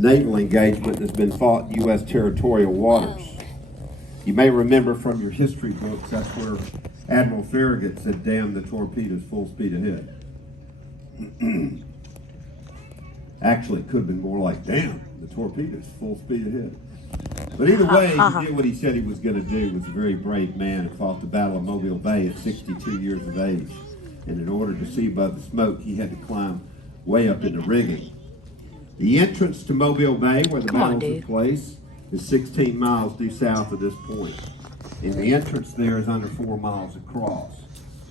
naval engagement that's been fought in U.S. territorial waters. You may remember from your history books, that's where Admiral Farragut said, "Damn the torpedoes, full speed ahead." Actually, it could have been more like, "Damn the torpedoes, full speed ahead." But either way, he did what he said he was going to do. He was a very brave man and fought the Battle of Mobile Bay at 62 years of age. And in order to see above the smoke, he had to climb way up in the rigging. The entrance to Mobile Bay, where the battle took place, is 16 miles due south of this point. And the entrance there is under 4 miles across.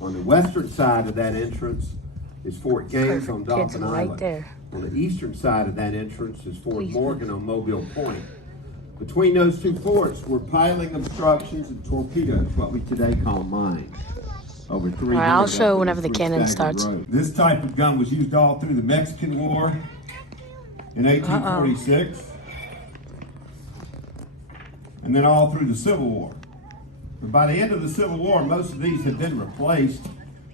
On the western side of that entrance is Fort Gaines on Dolphin Island. There. On the eastern side of that entrance is Fort Morgan on Mobile Point. Between those two forts were piling obstructions and torpedoes, what we today call mines. Over 300. All right, I'll show whenever the cannon starts. This type of gun was used all through the Mexican War in 1846, and then all through the Civil War. But by the end of the Civil War, most of these had been replaced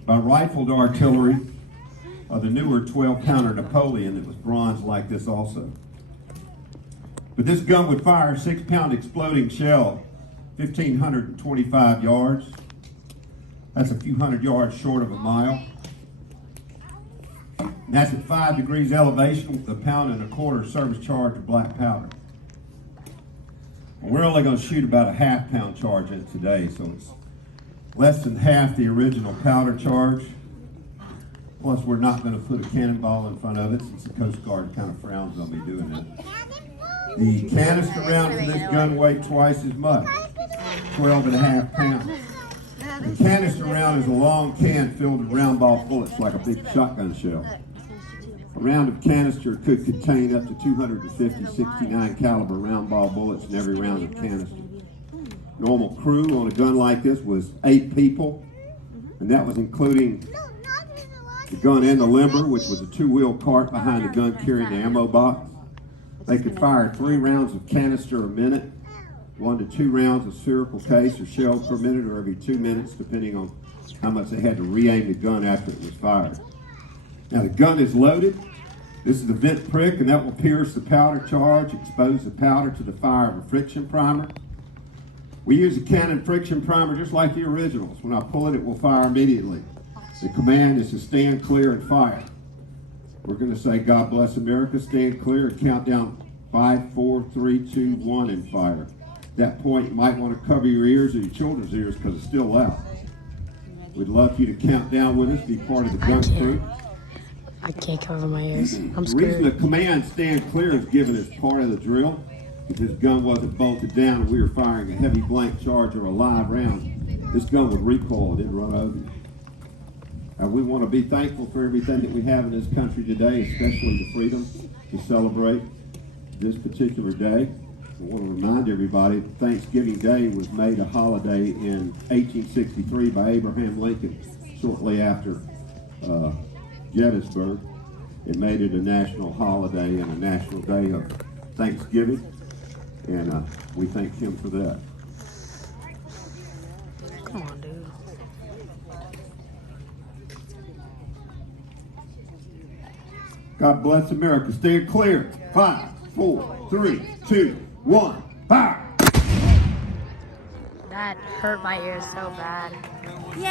by rifled artillery of the newer 12-pounder Napoleon that was bronze like this also. But this gun would fire a 6-pound exploding shell, 1,525 yards. That's a few hundred yards short of a mile. And that's at 5 degrees elevation with a 1.25 pound service charge of black powder. Well, we're only going to shoot about a half-pound charge in it today, so it's less than half the original powder charge. Plus, we're not going to put a cannonball in front of it since the Coast Guard kind of frowns on me doing that. The canister round for this gun weighed twice as much, 12.5 pounds. The canister round is a long can filled with round ball bullets like a big shotgun shell. A round of canister could contain up to 250 69 caliber round ball bullets in every round of canister. Normal crew on a gun like this was 8 people, and that was including the gun and the limber, which was a 2-wheel cart behind the gun carrying the ammo box. They could fire 3 rounds of canister a minute, 1 to 2 rounds of spherical case or shell per minute, or every 2 minutes, depending on how much they had to re-aim the gun after it was fired. Now the gun is loaded. This is the vent prick, and that will pierce the powder charge, expose the powder to the fire of a friction primer. We use a Cannon friction primer just like the originals. When I pull it, it will fire immediately. The command is to stand clear and fire. We're going to say, "God bless America," stand clear, and count down 5, 4, 3, 2, 1, and fire. At that point, you might want to cover your ears or your children's ears because it's still loud. We'd love for you to count down with us, be part of the gun crew. I can't cover my ears. I'm The reason scared. the command "stand clear" is given as part of the drill, if this gun wasn't bolted down and we were firing a heavy blank charge or a live round, this gun would recoil and it'd run over you. We want to be thankful for everything that we have in this country today, especially the freedom to celebrate this particular day. I want to remind everybody that Thanksgiving Day was made a holiday in 1863 by Abraham Lincoln, shortly after Gettysburg. It made it a national holiday and a national day of Thanksgiving, and we thank him for that. Come on, dude. God bless America. Stand clear. 5, 4, 3, 2, 1, fire! That hurt my ears so bad. Yay!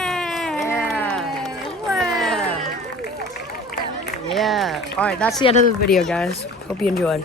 Yeah. All right, that's the end of the video, guys. Hope you enjoyed.